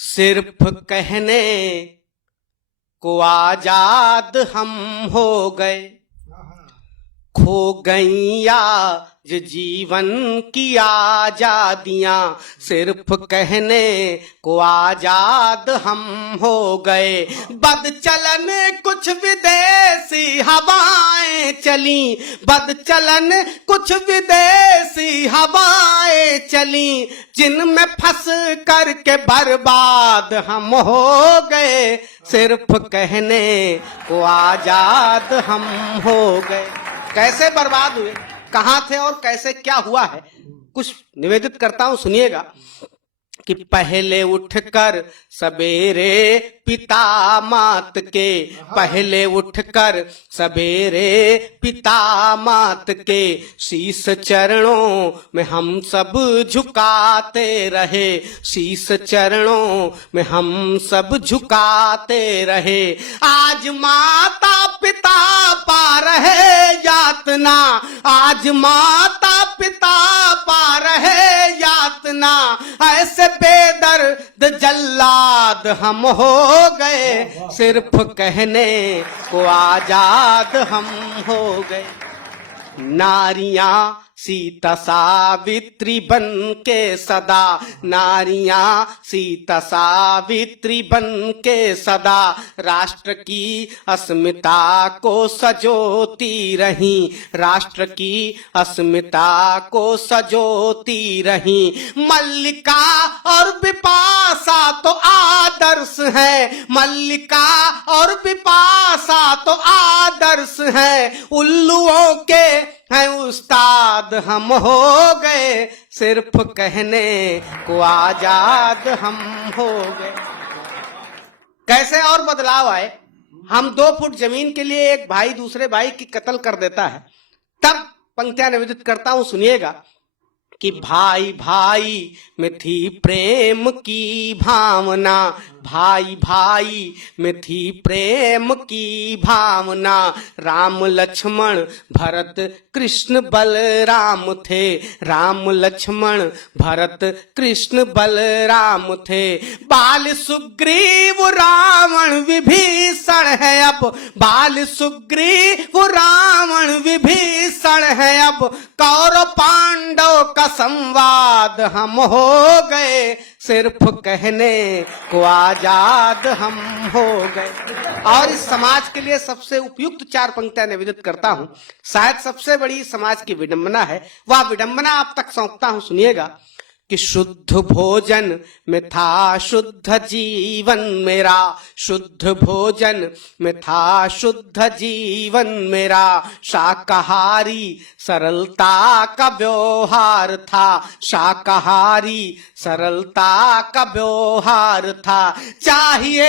सिर्फ कहने को आजाद हम हो गए, खो गई आज जीवन की आजादियां। सिर्फ कहने को आजाद हम हो गए। बदचलन कुछ विदेशी हवाएं चली, बदचलन कुछ विदेशी हवाएं चली, जिनमें फंस करके बर्बाद हम हो गए। सिर्फ कहने को आजाद हम हो गए। कैसे बर्बाद हुए, कहां थे और कैसे क्या हुआ है, कुछ निवेदित करता हूं, सुनिएगा। कि पहले उठकर सवेरे पिता मात के, पहले उठकर सवेरे पिता मात के शीश चरणों में हम सब झुकाते रहे, शीश चरणों में हम सब झुकाते रहे। आज माता पिता पा रहे यातना, आज माता पिता पा रहे यातना, ऐसे बेदर्द जल्लाद हम हो गए। सिर्फ कहने को आजाद हम हो गए। नारियां सीता सावित्री बन के सदा, नारियां सीता सावित्री बन के सदा राष्ट्र की अस्मिता को सजोती रही, राष्ट्र की अस्मिता को सजोती रही। मल्लिका और बिपाशा तो आदर्श है, मल्लिका और बिपाशा तो आदर्श है, उल्लुओं के हैं उस्ताद हम हो गए। सिर्फ कहने को आजाद हम हो गए। कैसे और बदलाव आए। हम 2 फुट जमीन के लिए एक भाई दूसरे भाई की कत्ल कर देता है, तब पंक्तियां निवेदित करता हूं, सुनिएगा। कि भाई भाई में थी प्रेम की भावना, भाई भाई में थी प्रेम की भावना। राम लक्ष्मण भरत कृष्ण बलराम थे, राम लक्ष्मण भरत कृष्ण बलराम थे। बाल सुग्रीव रावण विभीषण है अब, बाल सुग्रीव रावण विभीषण है अब, कौरव पांडव का संवाद हम हो गए। सिर्फ कहने को आजाद हम हो गए। और इस समाज के लिए सबसे उपयुक्त 4 पंक्तियां निवेदित करता हूं। शायद सबसे बड़ी समाज की विडंबना है, वह विडंबना आप तक सौंपता हूं, सुनिएगा। कि शुद्ध भोजन में था शुद्ध जीवन मेरा, शुद्ध भोजन में था शुद्ध जीवन मेरा। शाकाहारी सरलता का व्यवहार था, शाकाहारी सरलता का व्यवहार था। चाहिए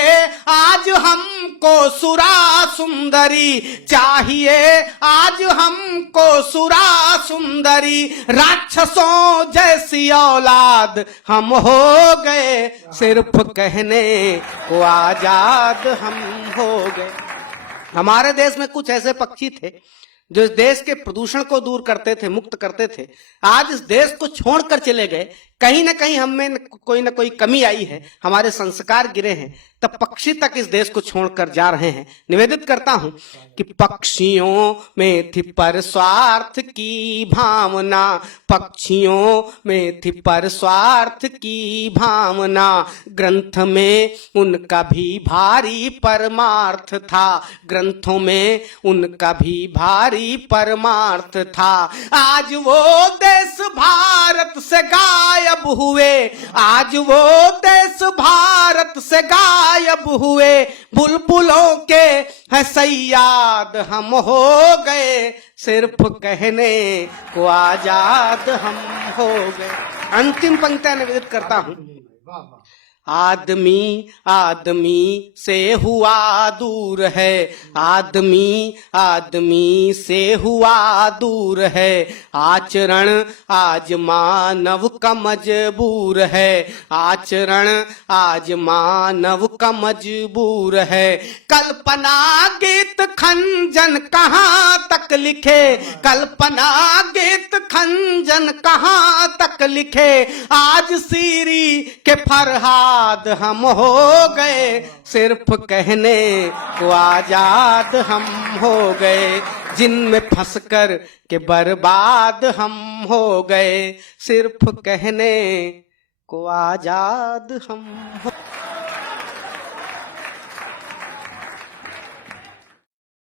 आज हमको सुरा सुंदरी, चाहिए आज हमको सुरा सुंदरी, राक्षसों जैसी औलाद हम हो गए। सिर्फ कहने को आजाद हम हो गए। हमारे देश में कुछ ऐसे पक्षी थे जो इस देश के प्रदूषण को दूर करते थे, मुक्त करते थे। आज इस देश को छोड़कर चले गए। कहीं ना कहीं हमें न कोई कमी आई है, हमारे संस्कार गिरे हैं, तब पक्षी तक इस देश को छोड़कर जा रहे हैं। निवेदित करता हूं कि पक्षियों में थी पर स्वार्थ की भावना, पक्षियों में थी पर स्वार्थ की भावना। ग्रंथ में उनका भी भारी परमार्थ था, ग्रंथों में उनका भी भारी परमार्थ था। आज वो देश भारत से गायब हुए, आज वो देश भारत से गायब हुए। बुलबुलों के है सैयाद हम हो गए। सिर्फ कहने को आजाद हम हो गए। अंतिम पंक्तियां निवेदित करता हूं। आदमी आदमी से हुआ दूर है, आदमी आदमी से हुआ दूर है। आचरण आज मानव का मजबूर है, आचरण आज मानव का मजबूर है। कल्पना गीत खंजन कहाँ तक लिखे, कल्पना गीत खंजन कहाँ तक लिखे। आज सीरी के फरहाद बर्बाद हम हो गए, सिर्फ कहने को आजाद हम हो गए। जिनमें फंस कर के बर्बाद हम हो गए, सिर्फ कहने को आजाद हम हो